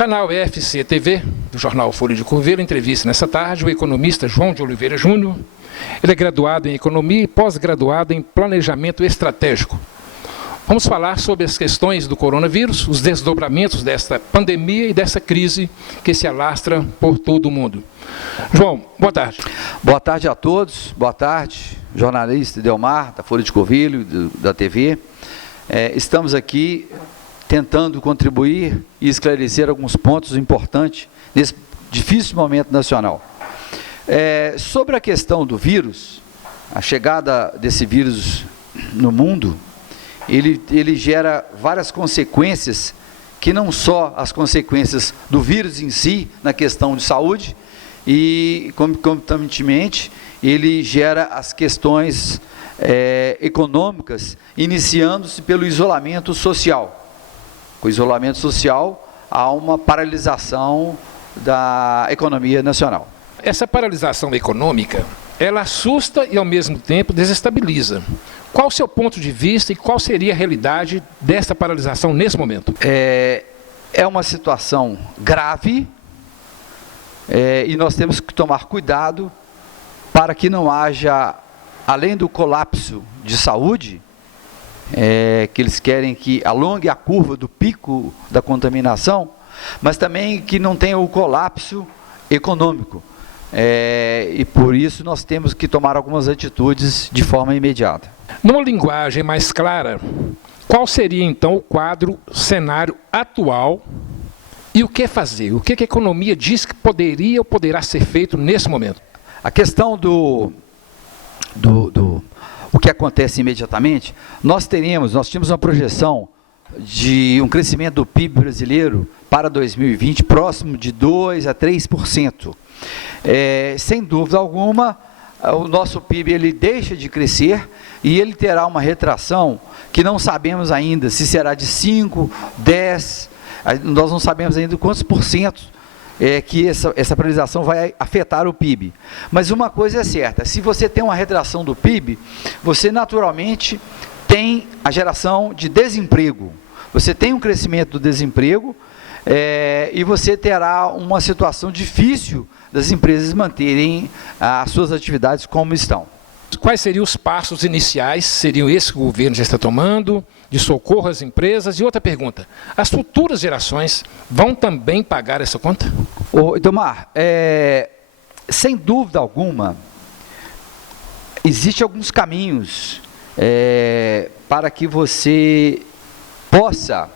canal FCTV, do jornal Folha de Coveiro, entrevista nessa tarde o economista João de Oliveira Júnior. Ele é graduado em Economia e pós-graduado em Planejamento Estratégico. Vamos falar sobre as questões do coronavírus, os desdobramentos desta pandemia e dessa crise que se alastra por todo o mundo. João, boa tarde. Boa tarde a todos, boa tarde, jornalista Delmar, da Folha de Coveiro, da TV. Estamos aqui tentando contribuir e esclarecer alguns pontos importantes nesse difícil momento nacional. Sobre a questão do vírus, a chegada desse vírus no mundo, ele gera várias consequências, que não só as consequências do vírus em si, na questão de saúde, e, concomitantemente, ele gera as questões econômicas, iniciando-se pelo isolamento social. Com o isolamento social, há uma paralisação da economia nacional. Essa paralisação econômica, ela assusta e, ao mesmo tempo, desestabiliza. Qual o seu ponto de vista e qual seria a realidade dessa paralisação nesse momento? É uma situação grave e nós temos que tomar cuidado para que não haja, além do colapso de saúde, que eles querem que alongue a curva do pico da contaminação, mas também que não tenha o colapso econômico. E por isso nós temos que tomar algumas atitudes de forma imediata. Numa linguagem mais clara, qual seria então o quadro, cenário atual e o que fazer? O que a economia diz que poderia ou poderá ser feito nesse momento? A questão o que acontece imediatamente, nós tínhamos uma projeção de um crescimento do PIB brasileiro para 2020 próximo de 2% a 3%. Sem dúvida alguma, o nosso PIB ele deixa de crescer e ele terá uma retração que não sabemos ainda se será de 5%, 10%, nós não sabemos ainda quantos por cento que essa paralisação vai afetar o PIB. Mas uma coisa é certa, se você tem uma retração do PIB, você naturalmente tem a geração de desemprego. Você tem um crescimento do desemprego e você terá uma situação difícil das empresas manterem as suas atividades como estão. Quais seriam os passos iniciais, seriam esses que o governo já está tomando, de socorro às empresas? E outra pergunta, as futuras gerações vão também pagar essa conta? Idomar, sem dúvida alguma, existem alguns caminhos para que você possa,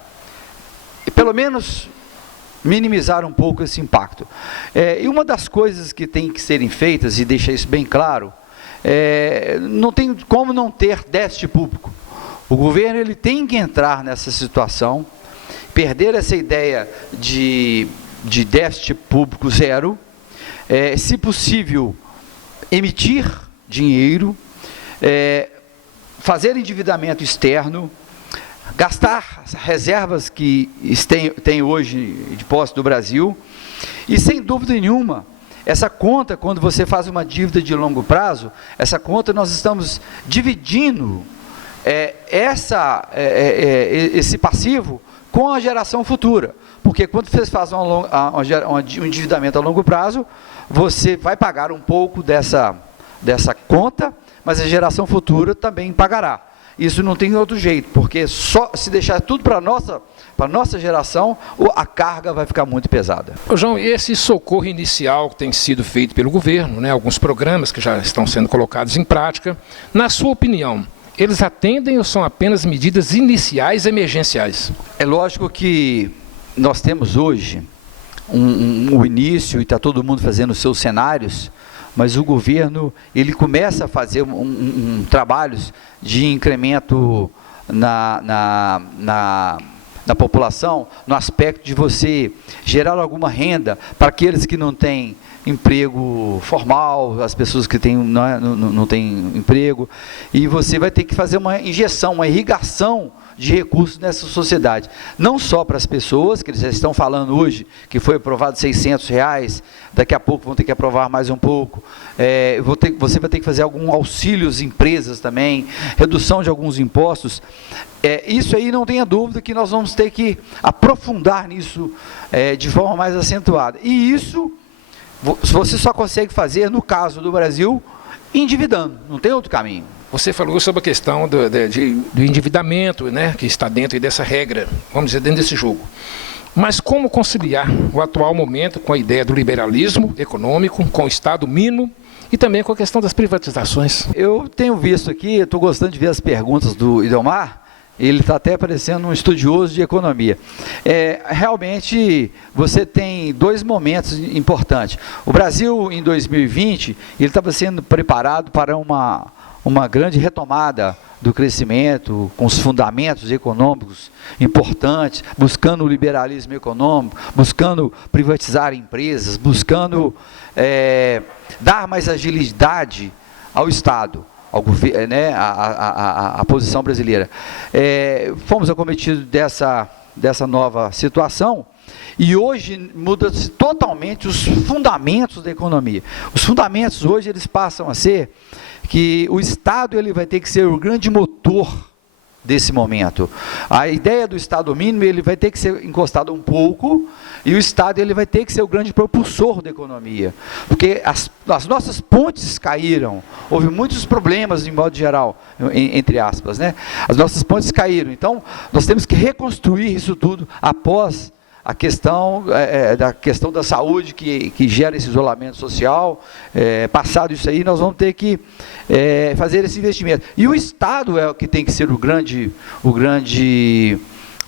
pelo menos, minimizar um pouco esse impacto. E uma das coisas que tem que serem feitas, e deixar isso bem claro, não tem como não ter déficit público. O governo ele tem que entrar nessa situação, perder essa ideia de déficit público zero, se possível, emitir dinheiro, fazer endividamento externo, gastar as reservas que tem hoje de posse do Brasil, e sem dúvida nenhuma, essa conta, quando você faz uma dívida de longo prazo, essa conta nós estamos dividindo esse passivo com a geração futura, porque quando você faz um endividamento a longo prazo, você vai pagar um pouco dessa conta, mas a geração futura também pagará. Isso não tem outro jeito, porque só se deixar tudo para a nossa geração, a carga vai ficar muito pesada. João, esse socorro inicial que tem sido feito pelo governo, alguns programas que já estão sendo colocados em prática, na sua opinião, eles atendem ou são apenas medidas iniciais emergenciais? É lógico que nós temos hoje um início e está todo mundo fazendo os seus cenários, mas o governo ele começa a fazer trabalhos de incremento na população, no aspecto de você gerar alguma renda para aqueles que não têm emprego formal, as pessoas que não têm emprego, e você vai ter que fazer uma injeção, uma irrigação de recursos nessa sociedade. Não só para as pessoas, que eles já estão falando hoje, que foi aprovado R$600, daqui a pouco vão ter que aprovar mais um pouco. Você vai ter que fazer algum auxílio às empresas também, redução de alguns impostos. Isso aí não tenha dúvida que nós vamos ter que aprofundar nisso de forma mais acentuada. E isso você só consegue fazer, no caso do Brasil, endividando, não tem outro caminho. Você falou sobre a questão do endividamento, né, que está dentro dessa regra, vamos dizer, dentro desse jogo. Mas como conciliar o atual momento com a ideia do liberalismo econômico, com o Estado mínimo e também com a questão das privatizações? Eu tenho visto aqui, estou gostando de ver as perguntas do Idelmar, ele está até parecendo um estudioso de economia. Realmente, você tem dois momentos importantes. O Brasil, em 2020, ele estava sendo preparado para uma grande retomada do crescimento, com os fundamentos econômicos importantes, buscando o liberalismo econômico, buscando privatizar empresas, buscando dar mais agilidade ao Estado, ao governo, né, a posição brasileira. Fomos acometidos dessa nova situação e hoje muda-se totalmente os fundamentos da economia. Os fundamentos hoje eles passam a ser que o Estado ele vai ter que ser o grande motor desse momento. A ideia do Estado mínimo ele vai ter que ser encostado um pouco e o Estado ele vai ter que ser o grande propulsor da economia, porque as nossas pontes caíram, houve muitos problemas de modo geral, entre aspas, né? As nossas pontes caíram, então nós temos que reconstruir isso tudo após a questão da saúde que gera esse isolamento social. Passado isso aí, nós vamos ter que fazer esse investimento. E o Estado é o que tem que ser o grande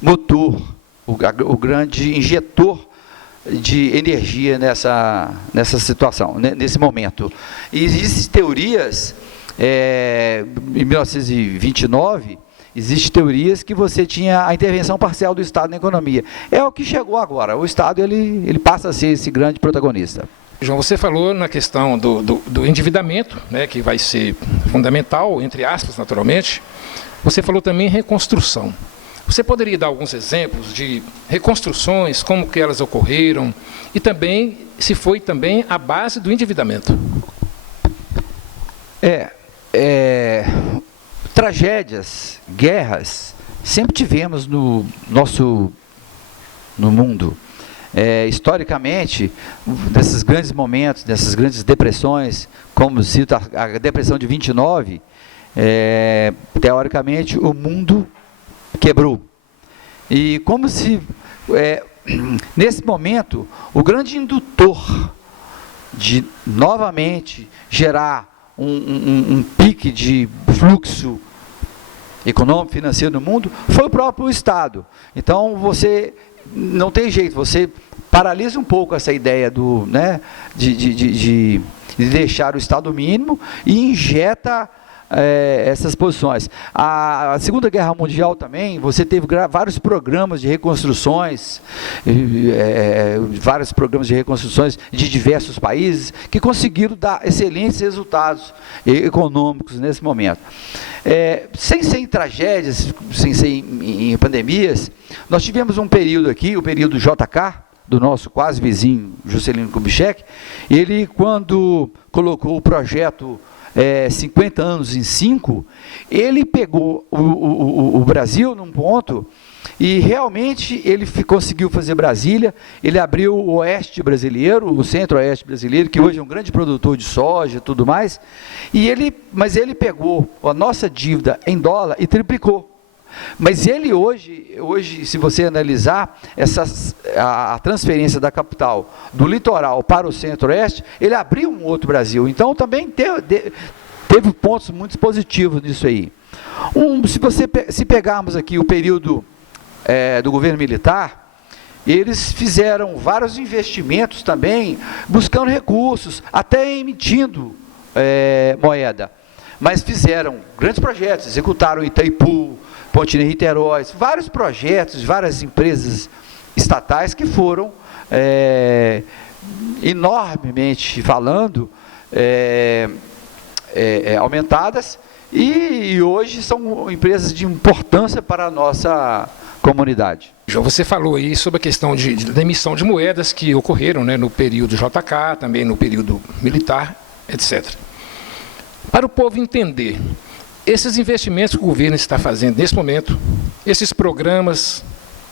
motor, o grande injetor de energia nessa situação, nesse momento. E existem teorias, em 1929, existem teorias que você tinha a intervenção parcial do Estado na economia. É o que chegou agora. O Estado ele passa a ser esse grande protagonista. João, você falou na questão do endividamento, né, que vai ser fundamental, entre aspas, naturalmente. Você falou também em reconstrução. Você poderia dar alguns exemplos de reconstruções, como que elas ocorreram, e também, se foi também a base do endividamento? Tragédias, guerras, sempre tivemos no mundo. Historicamente, nesses grandes momentos, nessas grandes depressões, como cito a depressão de 29, teoricamente o mundo quebrou. E como se, nesse momento, o grande indutor de novamente gerar um pique de fluxo econômico, financeiro no mundo, foi o próprio Estado. Então, você não tem jeito, você paralisa um pouco essa ideia de deixar o Estado mínimo e injeta essas posições. A Segunda Guerra Mundial também, você teve vários programas de reconstruções, de diversos países que conseguiram dar excelentes resultados econômicos nesse momento. Sem ser em tragédias, sem ser em pandemias, nós tivemos um período aqui, o período JK, do nosso quase vizinho Juscelino Kubitschek. Ele, quando colocou o projeto 50 anos em 5, ele pegou o Brasil num ponto e realmente ele conseguiu fazer Brasília. Ele abriu o oeste brasileiro, o centro-oeste brasileiro, que hoje é um grande produtor de soja e tudo mais, mas ele pegou a nossa dívida em dólar e triplicou. Mas ele hoje, se você analisar a transferência da capital do litoral para o centro-oeste, ele abriu um outro Brasil. Então também teve pontos muito positivos nisso aí. Se pegarmos aqui o período do governo militar, eles fizeram vários investimentos também, buscando recursos, até emitindo moeda. Mas fizeram grandes projetos, executaram Itaipu, Ponte Niterói, vários projetos, várias empresas estatais que foram, enormemente falando, aumentadas, e hoje são empresas de importância para a nossa comunidade. João, você falou aí sobre a questão da emissão de moedas que ocorreram, né, no período JK, também no período militar, etc. Para o povo entender, esses investimentos que o governo está fazendo nesse momento, esses programas,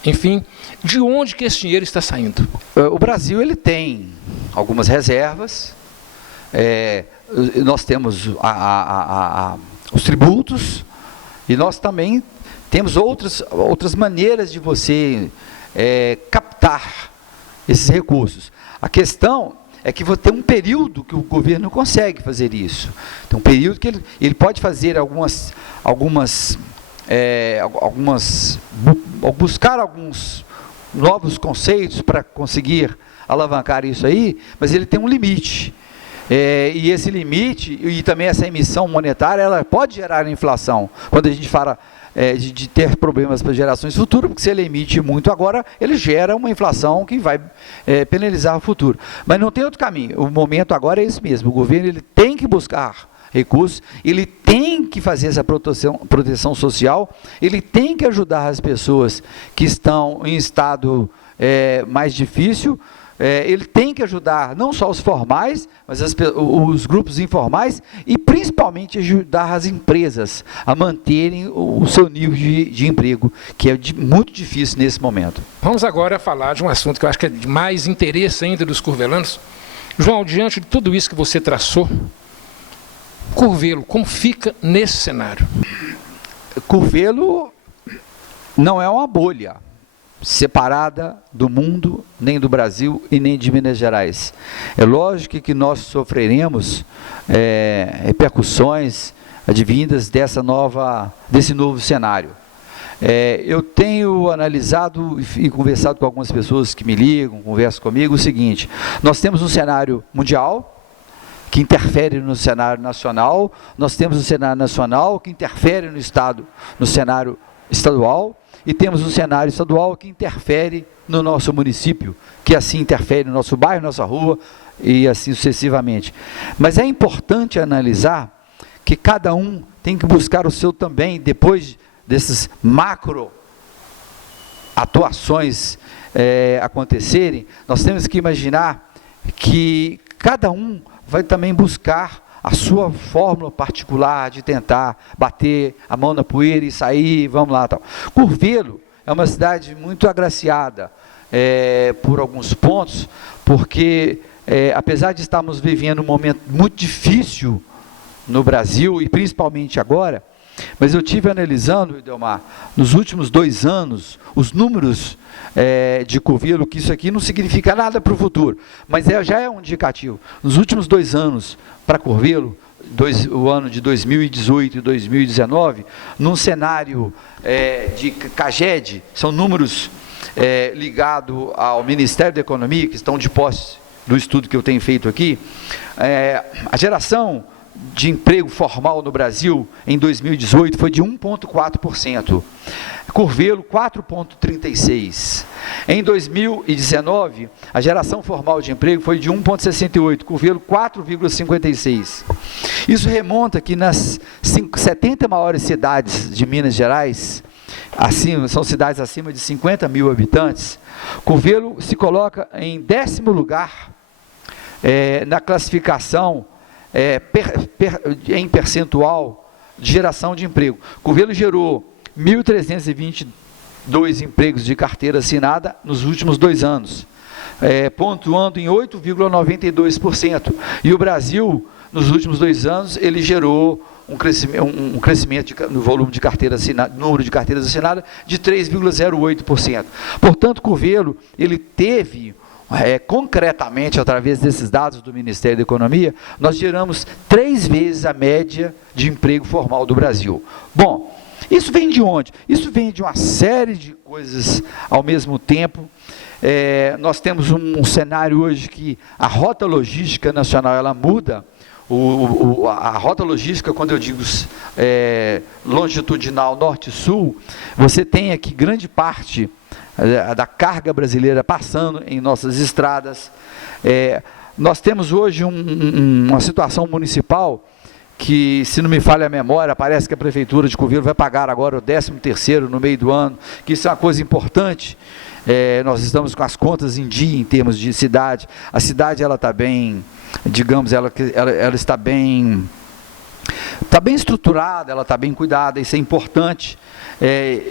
enfim, de onde que esse dinheiro está saindo? O Brasil ele tem algumas reservas, nós temos os tributos, e nós também temos outras maneiras de você captar esses recursos. A questão é que tem um período que o governo não consegue fazer isso. Tem um período que ele pode fazer buscar alguns novos conceitos para conseguir alavancar isso aí, mas ele tem um limite. E esse limite, e também essa emissão monetária, ela pode gerar inflação. Quando a gente fala de ter problemas para gerações futuras, porque se ele emite muito agora, ele gera uma inflação que vai penalizar o futuro. Mas não tem outro caminho. O momento agora é esse mesmo. O governo ele tem que buscar recursos, ele tem que fazer essa proteção social, ele tem que ajudar as pessoas que estão em estado mais difícil, ele tem que ajudar não só os formais, mas os grupos informais e principalmente ajudar as empresas a manterem o seu nível de emprego, que é muito difícil nesse momento. Vamos agora falar de um assunto que eu acho que é de mais interesse ainda dos curvelanos. João, diante de tudo isso que você traçou, Curvelo, como fica nesse cenário? Curvelo não é uma bolha separada do mundo, nem do Brasil e nem de Minas Gerais. É lógico que nós sofreremos repercussões advindas desse novo cenário. Eu tenho analisado e conversado com algumas pessoas que me ligam, conversam comigo, o seguinte: nós temos um cenário mundial que interfere no cenário nacional, nós temos um cenário nacional que interfere no cenário estadual, e temos um cenário estadual que interfere no nosso município, que assim interfere no nosso bairro, nossa rua, e assim sucessivamente. Mas é importante analisar que cada um tem que buscar o seu também, depois desses macro atuações acontecerem, nós temos que imaginar que cada um vai também buscar a sua fórmula particular de tentar bater a mão na poeira e sair, vamos lá, tal. Curvelo é uma cidade muito agraciada por alguns pontos, porque apesar de estarmos vivendo um momento muito difícil no Brasil, e principalmente agora, mas eu estive analisando, Idelmar, nos últimos 2 anos, os números de Curvelo, que isso aqui não significa nada para o futuro, mas já é um indicativo. Nos últimos 2 anos, para Curvelo, o ano de 2018 e 2019, num cenário de CAGED, são números ligados ao Ministério da Economia, que estão de posse do estudo que eu tenho feito aqui, a geração de emprego formal no Brasil em 2018 foi de 1,4%. Curvelo, 4,36%. Em 2019, a geração formal de emprego foi de 1,68%. Curvelo, 4,56%. Isso remonta que nas 70 maiores cidades de Minas Gerais, são cidades acima de 50 mil habitantes, Curvelo se coloca em 10º lugar na classificação em percentual de geração de emprego. Curvelo gerou 1.322 empregos de carteira assinada nos últimos 2 anos, pontuando em 8,92%. E o Brasil, nos últimos 2 anos, ele gerou um crescimento no volume de carteira assinada, número de carteiras assinadas, de 3,08%. Portanto, Curvelo, ele teve concretamente, através desses dados do Ministério da Economia, nós geramos 3 vezes a média de emprego formal do Brasil. Bom, isso vem de onde? Isso vem de uma série de coisas ao mesmo tempo. Nós temos um cenário hoje que a rota logística nacional, ela muda. A rota logística, quando eu digo longitudinal norte-sul, você tem aqui grande parte da carga brasileira passando em nossas estradas. Nós temos hoje uma situação municipal que, se não me falha a memória, parece que a Prefeitura de Curvelo vai pagar agora o 13º no meio do ano, que isso é uma coisa importante. Nós estamos com as contas em dia em termos de cidade. A cidade, ela está bem, digamos, ela está bem estruturada, ela está bem cuidada, isso é importante.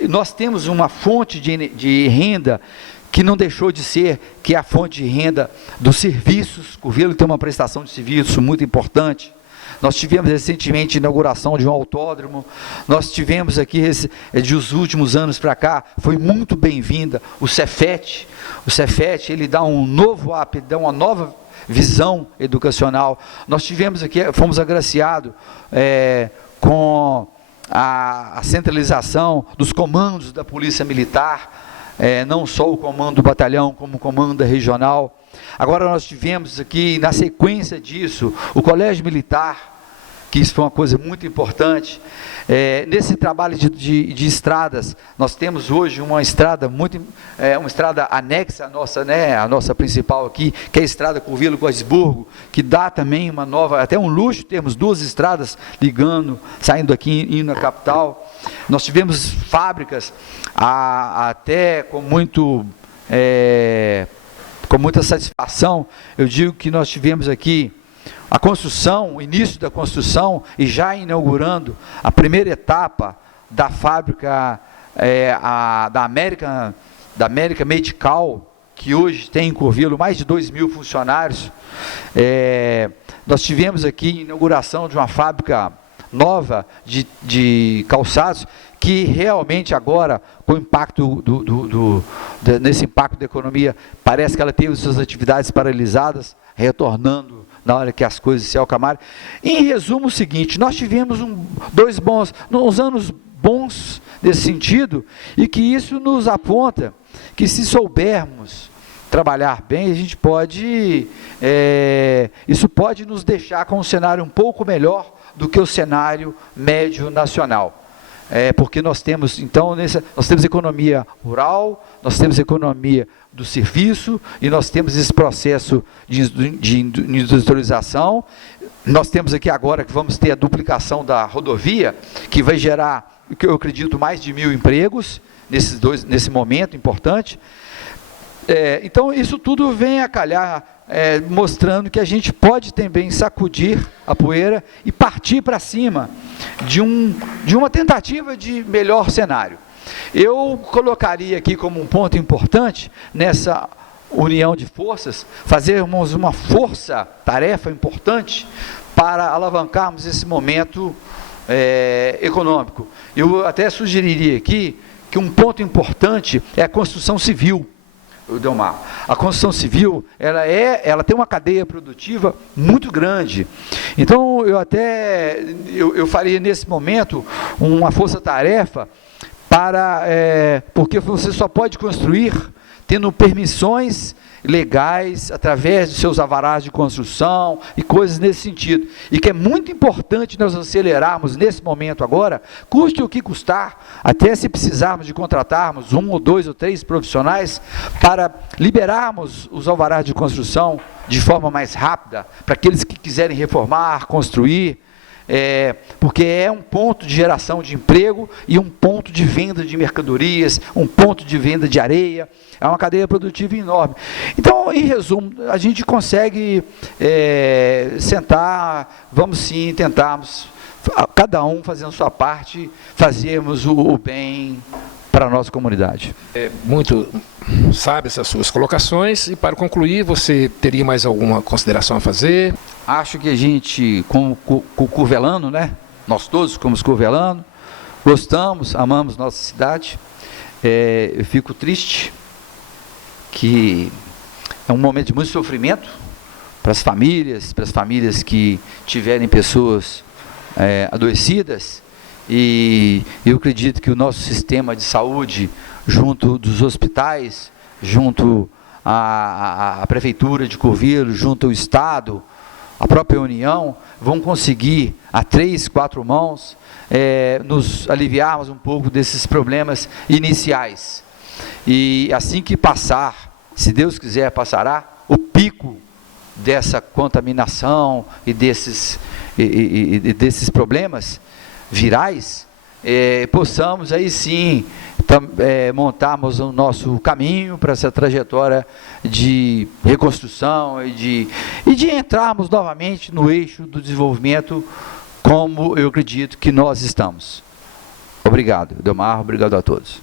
Nós temos uma fonte de renda que não deixou de ser, que é a fonte de renda dos serviços. Curvelo tem uma prestação de serviço muito importante. Nós tivemos recentemente a inauguração de um autódromo, nós tivemos aqui, dos últimos anos para cá, foi muito bem-vinda o Cefet. O Cefet, ele dá um novo up, dá uma nova visão educacional. Nós tivemos aqui, fomos agraciados com a centralização dos comandos da Polícia Militar, não só o comando do batalhão, como o comando da regional. Agora nós tivemos aqui, na sequência disso, o Colégio Militar, que isso foi uma coisa muito importante. Nesse trabalho de estradas, nós temos hoje uma estrada uma estrada anexa à nossa, a nossa principal aqui, que é a estrada Curvelo-Cosburgo, que dá também uma nova, até um luxo, temos 2 estradas ligando, saindo aqui e indo à capital. Nós tivemos fábricas até com muita satisfação. Eu digo que nós tivemos aqui a construção, o início da construção, e já inaugurando a primeira etapa da fábrica da América Medical, que hoje tem em Curvelo mais de 2.000 funcionários. Nós tivemos aqui a inauguração de uma fábrica nova de calçados, que realmente agora, com o impacto nesse impacto da economia, parece que ela teve suas atividades paralisadas, retornando na hora que as coisas se acalmarem. Em resumo, o seguinte: nós tivemos uns anos bons nesse sentido, e que isso nos aponta que, se soubermos trabalhar bem, a gente pode, isso pode nos deixar com um cenário um pouco melhor do que o cenário médio nacional. Porque nós temos, então, nós temos economia rural, nós temos economia do serviço, e nós temos esse processo de industrialização. Nós temos aqui agora que vamos ter a duplicação da rodovia, que vai gerar, que eu acredito, mais de 1.000 empregos, nesse momento importante. Então, isso tudo vem a calhar, mostrando que a gente pode também sacudir a poeira e partir para cima de uma tentativa de melhor cenário. Eu colocaria aqui como um ponto importante, nessa união de forças, fazermos uma força-tarefa importante para alavancarmos esse momento econômico. Eu até sugeriria aqui que um ponto importante é a construção civil. Delmar, a construção civil, ela tem uma cadeia produtiva muito grande. Então, eu faria nesse momento uma força-tarefa porque você só pode construir tendo permissões legais, através de seus alvarás de construção e coisas nesse sentido. E que é muito importante nós acelerarmos nesse momento agora, custe o que custar, até se precisarmos de contratarmos 1 ou 2 ou 3 profissionais para liberarmos os alvarás de construção de forma mais rápida, para aqueles que quiserem reformar, construir, porque é um ponto de geração de emprego e um ponto de venda de mercadorias, um ponto de venda de areia, é uma cadeia produtiva enorme. Então, em resumo, a gente consegue sentar, vamos sim tentarmos, cada um fazendo sua parte, fazermos o bem para a nossa comunidade. Muito sábias as suas colocações, e para concluir, você teria mais alguma consideração a fazer? Acho que a gente, como curvelano, nós todos como curvelano, gostamos, amamos nossa cidade. Eu fico triste que é um momento de muito sofrimento para as famílias que tiverem pessoas adoecidas, e eu acredito que o nosso sistema de saúde, junto dos hospitais, junto à Prefeitura de Curvelo, junto ao Estado, a própria União, vão conseguir, a 3, 4 mãos, nos aliviarmos um pouco desses problemas iniciais. E assim que passar, se Deus quiser, passará o pico dessa contaminação e e desses problemas virais, possamos aí sim montarmos o nosso caminho para essa trajetória de reconstrução e de entrarmos novamente no eixo do desenvolvimento, como eu acredito que nós estamos. Obrigado, Delmar, obrigado a todos.